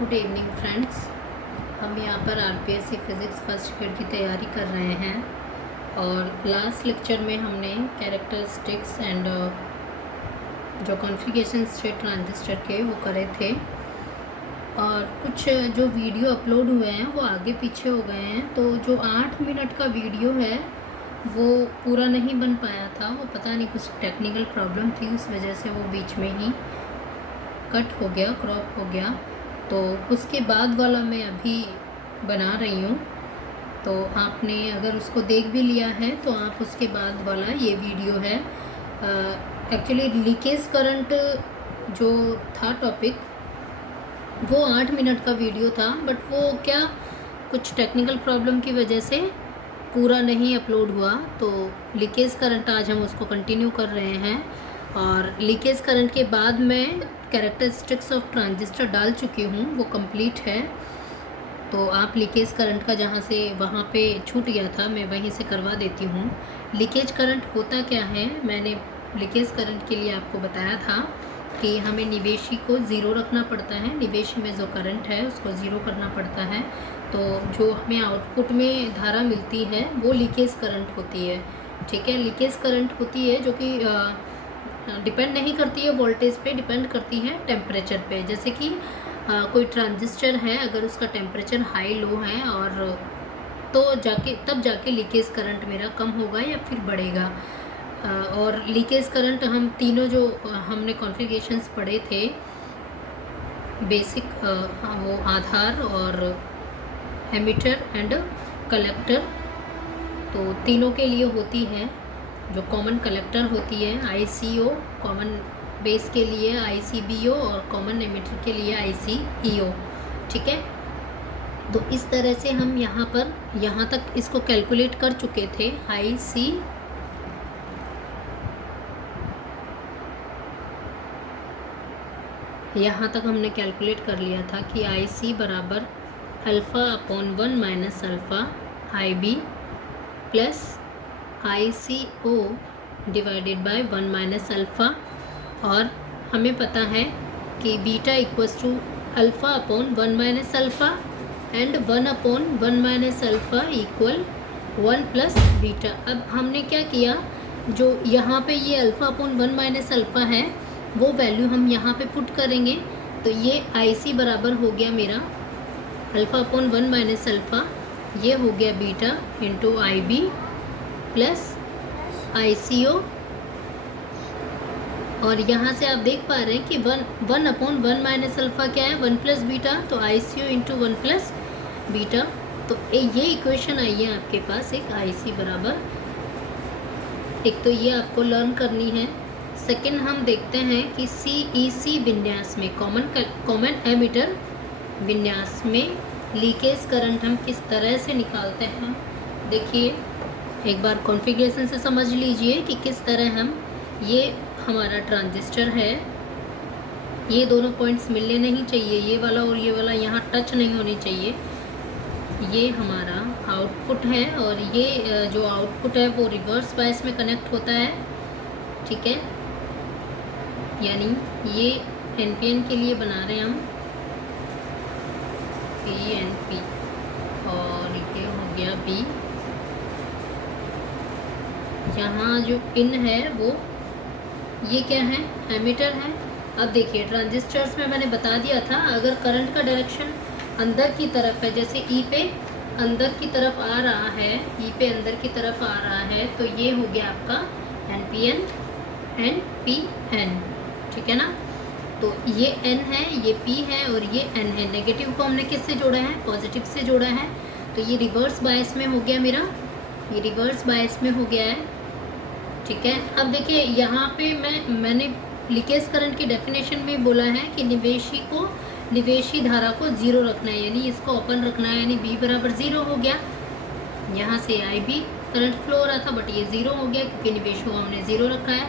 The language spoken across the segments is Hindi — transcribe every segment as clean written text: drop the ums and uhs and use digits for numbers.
Good evening friends. हम यहाँ पर आरपीएससी फिज़िक्स फर्स्ट ईयर की तैयारी कर रहे हैं और लास्ट लेक्चर में हमने कैरेक्टरिस्टिक्स एंड जो कॉन्फ़िगरेशन स्टेट ट्रांजिस्टर के वो करे थे और कुछ जो वीडियो अपलोड हुए हैं वो आगे पीछे हो गए हैं। तो जो 8 मिनट का वीडियो है वो पूरा नहीं बन पाया था, वो पता नहीं कुछ टेक्निकल प्रॉब्लम थी, उस वजह से वो बीच में ही कट हो गया, क्रॉप हो गया। तो उसके बाद वाला मैं अभी बना रही हूँ, तो आपने अगर उसको देख भी लिया है तो आप उसके बाद वाला ये वीडियो है। एक्चुअली लीकेज करंट जो था टॉपिक वो 8 मिनट का वीडियो था, बट वो क्या कुछ टेक्निकल प्रॉब्लम की वजह से पूरा नहीं अपलोड हुआ। तो लीकेज करंट आज हम उसको कंटिन्यू कर रहे हैं और लीकेज करंट के बाद मैं कैरेक्टरिस्टिक्स ऑफ ट्रांजिस्टर डाल चुकी हूँ, वो कंप्लीट है। तो आप लीकेज करंट का जहाँ से वहाँ पे छूट गया था मैं वहीं से करवा देती हूँ। लीकेज करंट होता क्या है, मैंने लीकेज करंट के लिए आपको बताया था कि हमें निवेशी को ज़ीरो रखना पड़ता है, निवेशी में जो करंट है उसको ज़ीरो करना पड़ता है। तो जो हमें आउटपुट में धारा मिलती है वो लीकेज करंट होती है, ठीक है। लीकेज करंट होती है जो कि डिपेंड नहीं करती है वोल्टेज पे, डिपेंड करती है टेम्परेचर पे। जैसे कि कोई ट्रांजिस्टर है, अगर उसका टेम्परेचर हाई लो है और तो तब जाके लीकेज करंट मेरा कम होगा या फिर बढ़ेगा। और लीकेज करंट हम तीनों जो हमने कॉन्फ़िगरेशंस पढ़े थे बेसिक, वो आधार और एमिटर एंड कलेक्टर, तो तीनों के लिए होती है। जो कॉमन कलेक्टर होती है ICO, कॉमन बेस के लिए ICBO और कॉमन एमिटर के लिए ICEO, ठीक है। तो इस तरह से हम यहाँ तक इसको कैलकुलेट कर चुके थे। यहाँ तक हमने कैलकुलेट कर लिया था कि IC बराबर α/1 minus alpha IB plus ICO divided by 1 minus alpha. और हमें पता है कि beta equals to α/1 minus alpha and 1/1 minus alpha equal 1 plus beta. अब हमने क्या किया, जो यहाँ पे ये α/1 माइनस अल्फ़ा है वो वैल्यू हम यहाँ पे पुट करेंगे। तो ये IC बराबर हो गया मेरा α/1 माइनस अल्फ़ा, ये हो गया beta into IB plus ICO। और यहाँ से आप देख पा रहे हैं कि 1/1 माइनस अल्फ़ा क्या है, 1 प्लस बीटा, तो ICO इंटू 1 प्लस बीटा। तो ये इक्वेशन आई है आपके पास, एक IC बराबर, एक तो ये आपको लर्न करनी है। सेकंड हम देखते हैं कि CEC विन्यास में, कॉमन एमिटर विन्यास में लीकेज करंट हम किस तरह से निकालते हैं। देखिए एक बार कॉन्फ़िगरेशन से समझ लीजिए कि किस तरह हम, ये हमारा ट्रांजिस्टर है, ये दोनों पॉइंट्स मिलने नहीं चाहिए, ये वाला और ये वाला यहाँ टच नहीं होनी चाहिए। ये हमारा आउटपुट है और ये जो आउटपुट है वो रिवर्स बायस में कनेक्ट होता है, ठीक है। यानी ये NPN के लिए बना रहे हैं हम, PNP, और ये हो गया B। यहाँ जो इन है वो ये क्या है, एमिटर है। अब देखिए ट्रांजिस्टर्स में मैंने बता दिया था, अगर करंट का डायरेक्शन अंदर की तरफ है, जैसे E पे अंदर की तरफ आ रहा है, E पे अंदर की तरफ आ रहा है, तो ये हो गया आपका NPN, NPN, ठीक है ना। तो ये N है, ये P है और ये N है। नेगेटिव को हमने किससे जोड़ा है, पॉजिटिव से जोड़ा है। तो ये रिवर्स बायस में हो गया मेरा, ये रिवर्स बायस में हो गया है, ठीक है। अब देखिए यहाँ पे मैंने लीकेज करंट की डेफिनेशन में बोला है कि निवेशी धारा को ज़ीरो रखना है, यानी इसको ओपन रखना है, यानी B बराबर 0 हो गया। यहाँ से IB करंट फ्लो हो रहा था बट ये 0 हो गया क्योंकि निवेश को हमने 0 रखा है।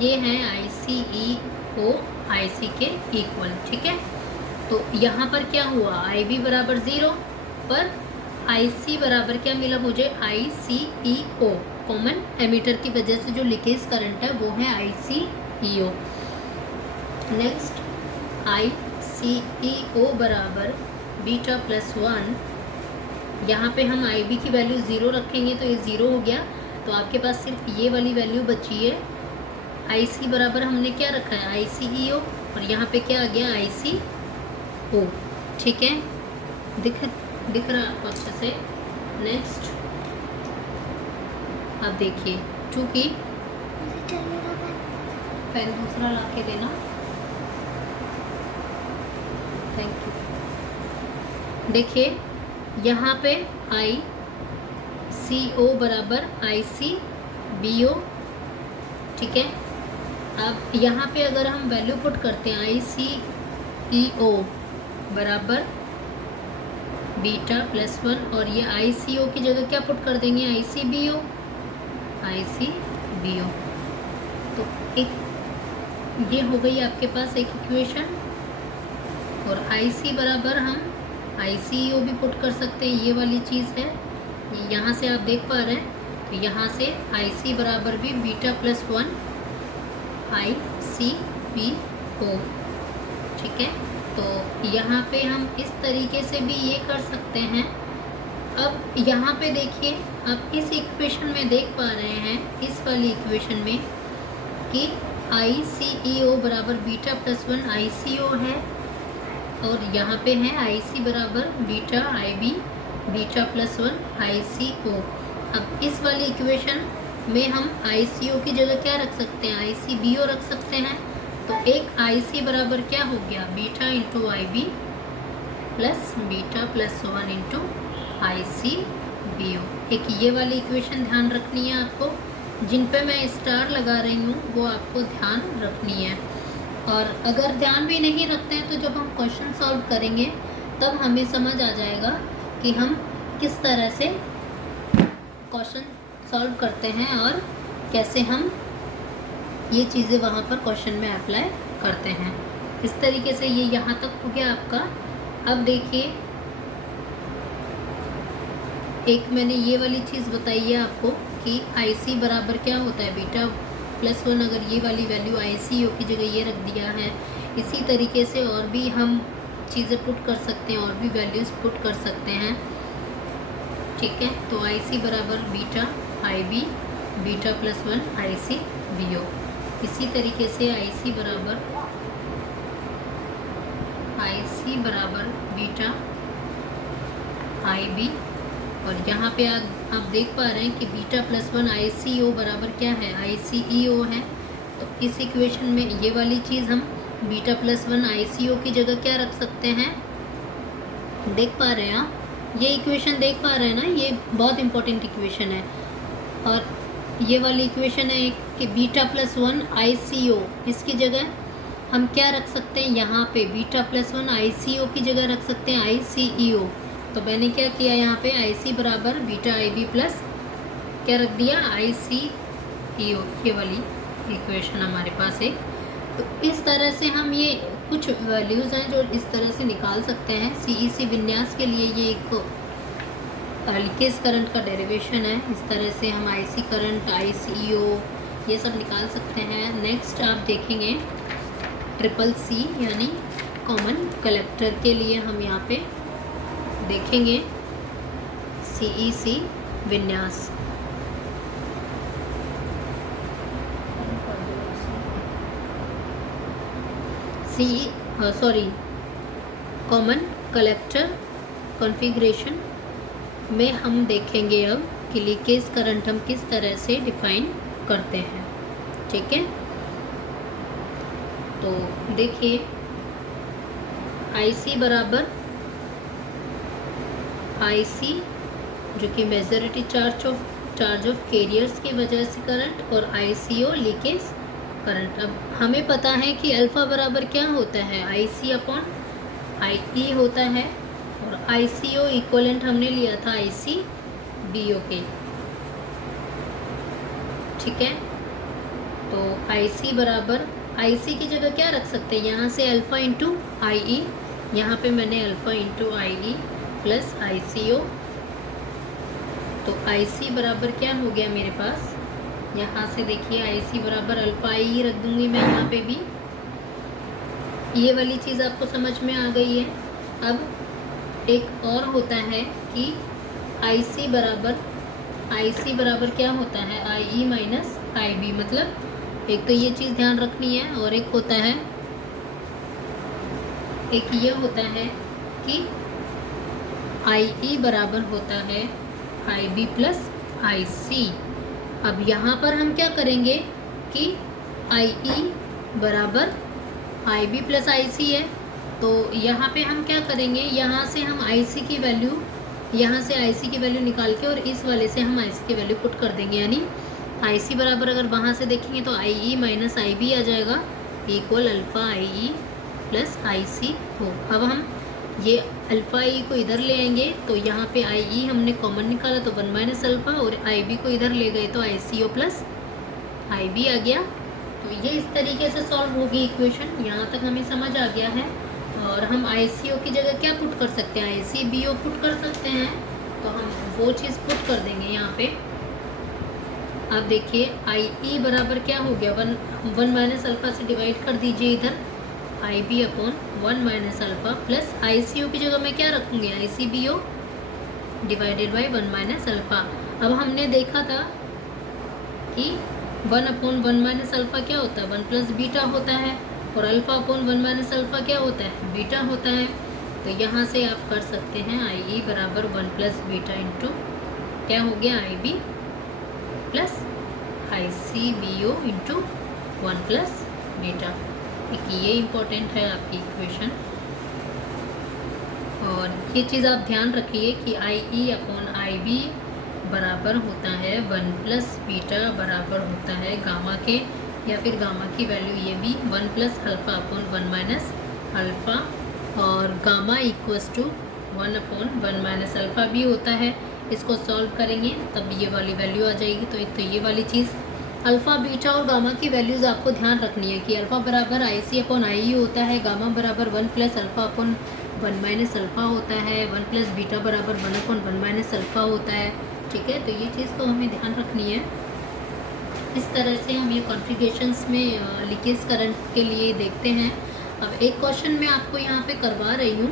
ये है ICEO IC के इक्वल, ठीक है। तो यहाँ पर क्या हुआ, IB बराबर 0 पर IC बराबर क्या मिला मुझे, ICEO, कॉमन एमिटर की वजह से जो लीकेज करंट है वो है ICEO। नेक्स्ट IC सी ई ओ बराबर बीटा प्लस 1, यहाँ पे हम आई बी की वैल्यू 0 रखेंगे तो ये 0 हो गया, तो आपके पास सिर्फ ये वाली वैल्यू बची है। आई सी बराबर हमने क्या रखा है, आई सी ई ओ, और यहाँ पे क्या आ गया, आई सी ओ। ठीक है, दिख रहा आपको अच्छे से। नेक्स्ट आप देखिए, चूँकि पेन दूसरा ला के देना, थैंक यू। देखिए यहाँ पे आई सी ओ बराबर आई सी बी ओ। ठीक है, अब यहाँ पे अगर हम वैल्यू पुट करते हैं आई सी ई ओ बराबर बीटा प्लस 1, और ये आई सी ओ की जगह क्या पुट कर देंगे, आई सी बी ओ, आई सी बी ओ। तो एक ये हो गई आपके पास एक इक्वेशन, और आई सी बराबर हम आई सी ई ओ भी पुट कर सकते हैं, ये वाली चीज़ है, यहाँ से आप देख पा रहे हैं। तो यहाँ से आई सी बराबर भी बीटा प्लस 1 आई सी बी ओ। ठीक है, तो यहाँ पे हम इस तरीके से भी ये कर सकते हैं। अब यहाँ पे देखिए, आप इस इक्वेशन में देख पा रहे हैं, इस वाली इक्वेशन में, कि आई सी ई ओ बराबर बीटा प्लस 1 आई सी ओ है, और यहाँ पे है आई सी बराबर बीटा आई बी बीटा प्लस 1 आई सी ओ। अब इस वाली इक्वेशन में हम आई सी ओ की जगह क्या रख सकते हैं, आई सी बी ओ रख सकते हैं। तो एक आई सी बराबर क्या हो गया, beta into I B plus beta plus 1 into I C B O. एक ये वाली इक्वेशन ध्यान रखनी है आपको, जिन पे मैं स्टार लगा रही हूँ वो आपको ध्यान रखनी है। और अगर ध्यान भी नहीं रखते हैं तो जब हम क्वेश्चन सॉल्व करेंगे तब हमें समझ आ जाएगा कि हम किस तरह से क्वेश्चन सॉल्व करते हैं और कैसे हम ये चीज़ें वहाँ पर क्वेश्चन में अप्लाई करते हैं। इस तरीके से ये यहाँ तक हो गया आपका। अब देखिए, एक मैंने ये वाली चीज़ बताई है आपको कि आई सी बराबर क्या होता है, बीटा प्लस 1, अगर ये वाली वैल्यू आई सी ओ की जगह ये रख दिया है। इसी तरीके से और भी हम चीज़ें पुट कर सकते हैं, और भी वैल्यूज़ पुट कर सकते हैं। ठीक है, तो आई सी बराबर बीटा आई बी बीटा प्लस 1 आई सी बी ओ। इसी तरीके से आई सी बराबर बीटा आई बी, और यहाँ पे आप देख पा रहे हैं कि बीटा प्लस 1 आई सी ओ बराबर क्या है, आई सी ई ओ है। तो इस इक्वेशन में ये वाली चीज़ हम बीटा प्लस 1 आई सी ओ की जगह क्या रख सकते हैं, देख पा रहे हैं आप, ये इक्वेशन देख पा रहे हैं ना, ये बहुत इंपॉर्टेंट इक्वेशन है। और ये वाली इक्वेशन है कि बीटा प्लस 1 आई सी ओ, इसकी जगह हम क्या रख सकते हैं, यहाँ पे बीटा प्लस 1 आई सी ओ की जगह रख सकते हैं आई सी ई ओ। तो मैंने क्या किया, यहाँ पे आई सी बराबर बीटा आई बी प्लस क्या रख दिया, आई सी ई ओ, ये वाली इक्वेशन हमारे पास एक। तो इस तरह से हम ये कुछ वैल्यूज़ हैं जो इस तरह से निकाल सकते हैं। सीईसी विन्यास के लिए ये एक लीकेज करंट का डेरिवेशन है। इस तरह से हम आईसी करंट, आईसीईओ ये सब निकाल सकते हैं। नेक्स्ट आप देखेंगे ट्रिपल सी यानी कॉमन कलेक्टर के लिए हम यहाँ पे देखेंगे सीईसी विन्यास। कॉमन कलेक्टर कॉन्फ़िगरेशन में हम देखेंगे अब कि लीकेज करंट हम किस तरह से डिफाइन करते हैं। ठीक है, तो देखिए आईसी बराबर आईसी जो कि मेजॉरिटी चार्ज ऑफ कैरियर्स की वजह से करंट, और आईसीओ लीकेज करंट। अब हमें पता है कि अल्फ़ा बराबर क्या होता है, आईसी अपॉन आई होता है, और आईसीओ इक्वलेंट हमने लिया था आईसी बीओ के। ठीक है, तो आईसी बराबर आईसी की जगह क्या रख सकते हैं, यहाँ से अल्फ़ा इंटू आई ई, यहाँ पे मैंने अल्फ़ा इंटू आई ई प्लस आईसीओ। तो आईसी बराबर क्या हो गया मेरे पास, यहाँ से देखिए आईसी बराबर अल्फ़ा आई रख दूँगी मैं यहाँ पे भी। ये वाली चीज़ आपको समझ में आ गई है। अब एक और होता है कि IC बराबर क्या होता है, IE माइनस IB। मतलब एक तो ये चीज़ ध्यान रखनी है, और एक होता है, एक ये होता है कि IE बराबर होता है IB प्लस IC। अब यहाँ पर हम क्या करेंगे कि IE बराबर IB प्लस IC है, तो यहाँ पे हम क्या करेंगे, यहाँ से हम IC की वैल्यू, यहाँ से IC की वैल्यू निकाल के और इस वाले से हम IC की वैल्यू पुट कर देंगे। यानी IC बराबर अगर वहाँ से देखेंगे तो IE माइनस IB आ जाएगा, equal alpha IE plus IC हो। अब हम ये अल्फ़ा IE को इधर ले आएंगे, तो यहाँ पे IE हमने कॉमन निकाला तो 1 माइनस अल्फ़ा, और IB को इधर ले गए तो ICO प्लस IB आ गया। तो ये इस तरीके से सॉल्व होगी इक्वेशन। यहाँ तक हमें समझ आ गया है। और हम ICO की जगह क्या पुट कर सकते हैं, ICBO पुट कर सकते हैं, तो हम वो चीज़ पुट कर देंगे यहाँ पे। अब देखिए IE बराबर क्या हो गया, 1 माइनस अल्फ़ा से डिवाइड कर दीजिए इधर, IB upon 1 minus alpha plus ICO की जगह मैं क्या रखूँगी, ICBO divided by 1 minus alpha. अब हमने देखा था कि 1 अपॉन 1 माइनस अल्फ़ा क्या होता है, 1 प्लस बीटा होता है, और अल्फ़ा अपॉन 1 माइनस अल्फ़ा क्या होता है, बीटा होता है। तो यहाँ से आप कर सकते हैं IE बराबर 1 प्लस बीटा इंटू क्या हो गया, IB plus ICBO into 1 plus beta. एक ये इम्पोर्टेंट है आपकी इक्वेशन। और ये चीज़ आप ध्यान रखिए कि IE अपॉन IB बराबर होता है 1 प्लस बीटा बराबर होता है गामा के, या फिर गामा की वैल्यू ये भी 1 plus alpha upon 1 minus alpha, और gamma equals to 1 upon 1 minus alpha भी होता है। इसको सॉल्व करेंगे तब ये वाली वैल्यू आ जाएगी। तो एक तो ये वाली चीज़, अल्फ़ा बीटा और गामा की वैल्यूज़ आपको ध्यान रखनी है कि अल्फ़ा बराबर IC अपॉन IE होता है, गामा बराबर 1 plus alpha upon 1 minus alpha होता है, 1 प्लस बीटा बराबर 1 अपॉन 1 माइनस अल्फ़ा होता है। ठीक है, तो ये चीज़ तो हमें ध्यान रखनी है। इस तरह से हम ये कॉन्फ़िगरेशंस में लीकेज करंट के लिए देखते हैं। अब एक क्वेश्चन मैं आपको यहाँ पे करवा रही हूँ,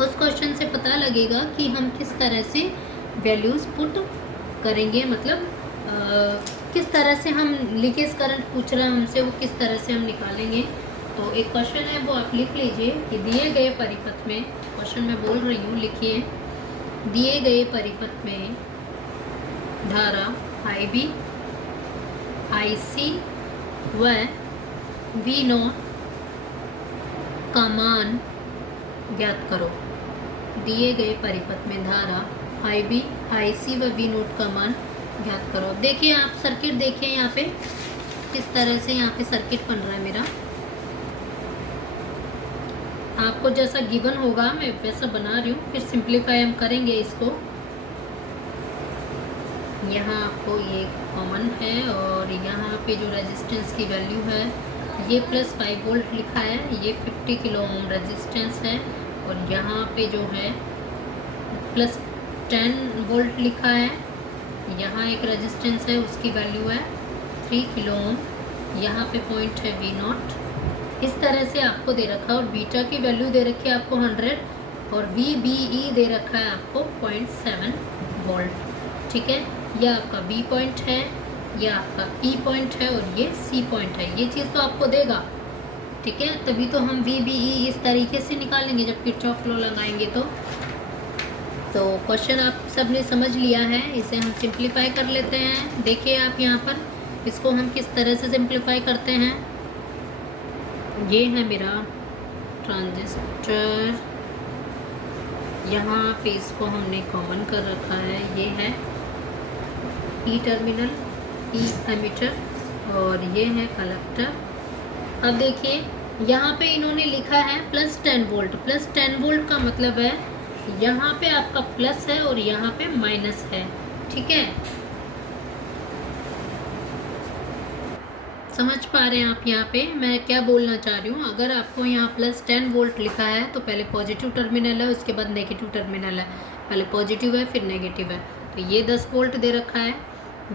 उस क्वेश्चन से पता लगेगा कि हम किस तरह से वैल्यूज़ पुट करेंगे, मतलब किस तरह से हम लीकेज करंट पूछ रहा है हमसे, वो किस तरह से हम निकालेंगे। तो एक क्वेश्चन है वो आप लिख लीजिए कि दिए गए परिपथ में, क्वेश्चन मैं बोल रही हूँ, लिखिए, दिए गए परिपथ में धारा IB, IC व V0 का मान ज्ञात करो। दिए गए परिपथ में धारा IB, IC व V0 का मान ज्ञात करो। देखिए आप सर्किट देखिए यहाँ पे किस तरह से यहाँ पे सर्किट बन रहा है मेरा। आपको जैसा गिवन होगा मैं वैसा बना रही हूँ, फिर सिंप्लीफाई हम करेंगे इसको। यहाँ आपको ये कॉमन है, और यहाँ पे जो रेजिस्टेंस की वैल्यू है ये प्लस 5 वोल्ट लिखा है, ये 50 किलो ओम रेजिस्टेंस है, और यहाँ पे जो है प्लस 10 वोल्ट लिखा है, यहाँ एक रेजिस्टेंस है उसकी वैल्यू है 3 किलो ओम, यहाँ पे पॉइंट है V0। इस तरह से आपको दे रखा है, और बीटा की वैल्यू दे रखी है आपको 100, और VBE दे रखा है आपको 0.7 वोल्ट। ठीक है, यह आपका B पॉइंट है, यह आपका E पॉइंट है, और ये C पॉइंट है। ये चीज़ तो आपको देगा। ठीक है, तभी तो हम VBE इस तरीके से निकालेंगे जब किरचॉफ लॉ लगाएंगे। तो क्वेश्चन आप सब ने समझ लिया है, इसे हम सिंप्लीफाई कर लेते हैं। देखिए आप यहाँ पर इसको हम किस तरह से सिंप्लीफाई करते हैं। ये है मेरा ट्रांजिस्टर, यहाँ पे इसको हमने कॉमन कर रखा है, ये है E टर्मिनल, E एमिटर, और ये है कलेक्टर। अब देखिए यहाँ पे इन्होंने लिखा है प्लस 10 वोल्ट। प्लस 10 वोल्ट का मतलब है यहाँ पे आपका प्लस है और यहाँ पे माइनस है। ठीक है, समझ पा रहे हैं आप यहाँ पे मैं क्या बोलना चाह रही हूँ। अगर आपको यहाँ प्लस 10 वोल्ट लिखा है तो पहले पॉजिटिव टर्मिनल है, उसके बाद नेगेटिव टर्मिनल है, पहले पॉजिटिव है फिर नेगेटिव है। तो ये 10 वोल्ट दे रखा है,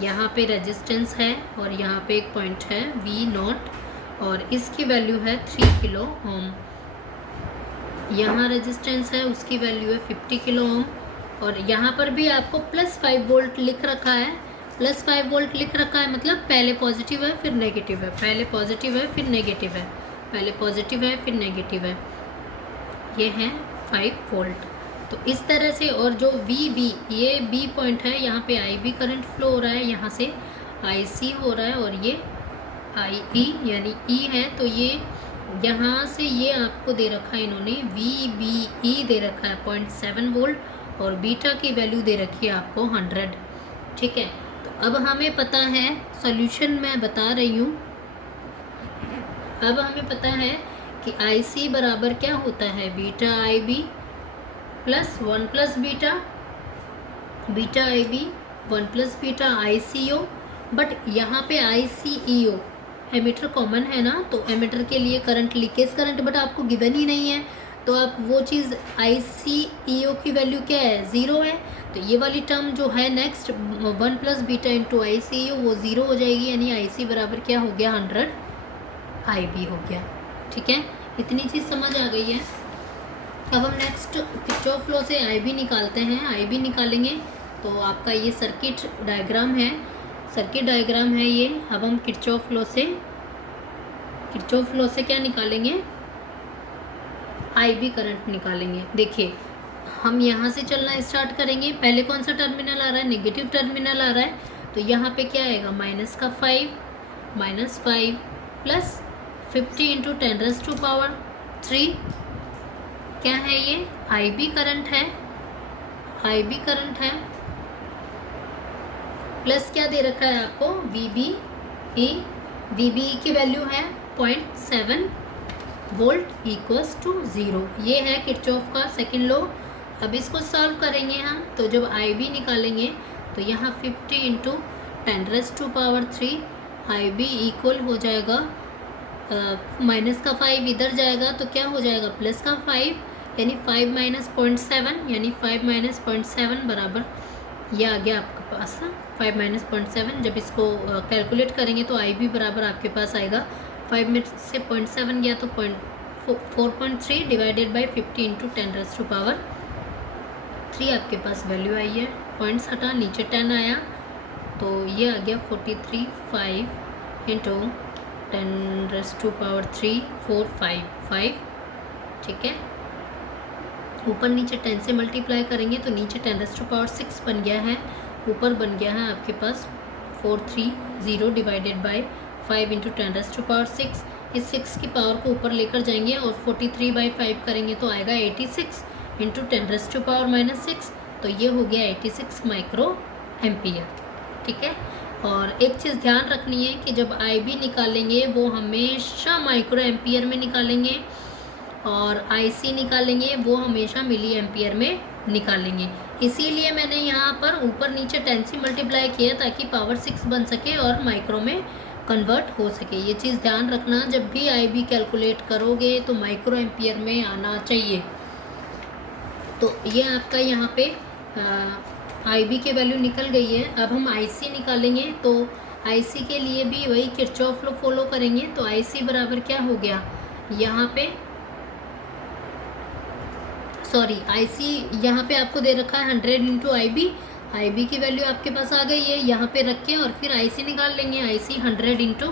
यहाँ पे रेजिस्टेंस है, और यहाँ पे एक पॉइंट है V0, और इसकी वैल्यू है 3 किलो ओम। यहाँ रेजिस्टेंस है, उसकी वैल्यू है 50 किलो ओम। और यहाँ पर भी आपको +5 वोल्ट लिख रखा है। +5 वोल्ट लिख रखा है मतलब पहले पॉजिटिव है फिर नेगेटिव है, पहले पॉजिटिव है फिर नेगेटिव है, पहले पॉजिटिव है फिर नेगेटिव है। ये है 5 वोल्ट। तो इस तरह से, और जो VB, ये B पॉइंट है, यहाँ पे IB करंट फ्लो हो रहा है, यहाँ से IC हो रहा है, और ये IE यानी E है। तो ये यहाँ से ये आपको दे रखा है इन्होंने VBE दे रखा है 0.7 वोल्ट, और बीटा की वैल्यू दे रखी है आपको 100। ठीक है, तो अब हमें पता है, सॉल्यूशन मैं बता रही हूँ, अब हमें पता है कि IC बराबर क्या होता है, beta IB plus 1 plus beta, beta IB 1 plus beta ICO। But यहाँ पे ICEO एमीटर कॉमन है ना, तो एमीटर के लिए करंट, लीकेज करंट बट आपको गिवन ही नहीं है, तो आप वो चीज़ ICEO की वैल्यू क्या है, 0 है। तो ये वाली टर्म जो है next 1 plus beta into ICEO वो 0 हो जाएगी, यानी IC बराबर क्या हो गया, 100 IB हो गया। ठीक है, इतनी चीज़ समझ आ गई है। अब हम नेक्स्ट किरचॉफ लॉ से IB निकालते हैं। IB निकालेंगे तो आपका ये सर्किट डायग्राम है, सर्किट डायग्राम है ये। अब हम किरचॉफ लॉ से क्या निकालेंगे, IB करंट निकालेंगे। देखिए, हम यहाँ से चलना स्टार्ट करेंगे। पहले कौन सा टर्मिनल आ रहा है, नेगेटिव टर्मिनल आ रहा है, तो यहाँ पे क्या आएगा, -5 प्लस 50 इंटू 10⁻³ क्या है ये, IB करंट है, IB करंट है। प्लस क्या दे रखा है आपको, VBE की वैल्यू है 0.7 वोल्ट इक्वल्स टू 0। ये है किरचॉफ का सेकंड लॉ। अब इसको सॉल्व करेंगे हम, तो जब IB निकालेंगे तो यहाँ 50 इंटू 10⁻³ IB इक्वल हो जाएगा, -5 इधर जाएगा तो क्या हो जाएगा, +5, यानी 5 - 0.7, यानी 5 - 0.7 बराबर ये आ गया आपके पास 5 - 0.7। जब इसको कैलकुलेट करेंगे तो IB बराबर आपके पास आएगा, 5 में से 0.7 गया तो 4.3 डिवाइडेड बाई 50 इंटू 10⁻³ आपके पास वैल्यू आई है। पॉइंट्स हटा, नीचे 10 आया तो ये आ गया 43, 5 इंटू 10⁻³ 455। ठीक है, ऊपर नीचे 10 से मल्टीप्लाई करेंगे तो नीचे 10⁻6 बन गया है, ऊपर बन गया है आपके पास 430 डिवाइडेड बाय 5 इंटू 10⁻6। इस 6 की पावर को ऊपर लेकर जाएंगे और 43/5 करेंगे तो आएगा 86 इंटू 10⁻⁻6, तो ये हो गया 86 माइक्रो एम्पियर। ठीक है, और एक चीज़ ध्यान रखनी है कि जब IB निकालेंगे वो हमेशा माइक्रो एम्पियर में निकालेंगे, और IC निकालेंगे वो हमेशा मिली एम्पियर में निकालेंगे। इसीलिए मैंने यहाँ पर ऊपर नीचे 10 से मल्टीप्लाई किया ताकि पावर 6 बन सके और माइक्रो में कन्वर्ट हो सके। ये चीज़ ध्यान रखना, जब भी IB कैलकुलेट करोगे तो माइक्रो एम्पियर में आना चाहिए। तो ये आपका यहाँ पे IB की वैल्यू निकल गई है। अब हम IC निकालेंगे, तो IC के लिए भी वही किरचॉफ लॉ फॉलो करेंगे। तो IC बराबर क्या हो गया, यहाँ पे सॉरी IC यहाँ पे आपको दे रखा है 100 इंटू IB की वैल्यू आपके पास आ गई है, यहाँ पे रख के और फिर IC निकाल लेंगे। IC 100 into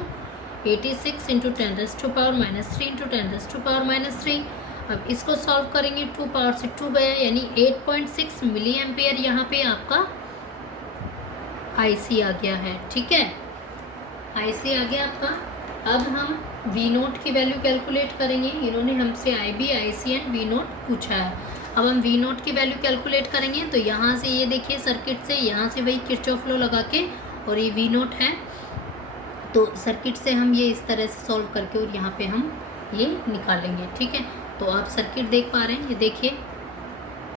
86 into 10⁻³ into 10⁻⁻3। अब इसको सॉल्व करेंगे, 2 पावर से 2 गया, यानी 8.6 मिली एम्पियर यहाँ पे आपका IC आ गया है। ठीक है, IC आ गया आपका। अब हम V0 की वैल्यू कैलकुलेट करेंगे। इन्होंने हमसे IB, IC एंड V0 पूछा है। अब हम V0 की वैल्यू कैलकुलेट करेंगे, तो यहाँ से ये देखिए सर्किट से, यहाँ से वही किरचॉफ लॉ लगा के, और ये V0 है, तो सर्किट से हम ये इस तरह से सॉल्व करके और यहाँ पे हम ये निकालेंगे। ठीक है, तो आप सर्किट देख पा रहे हैं, ये देखिए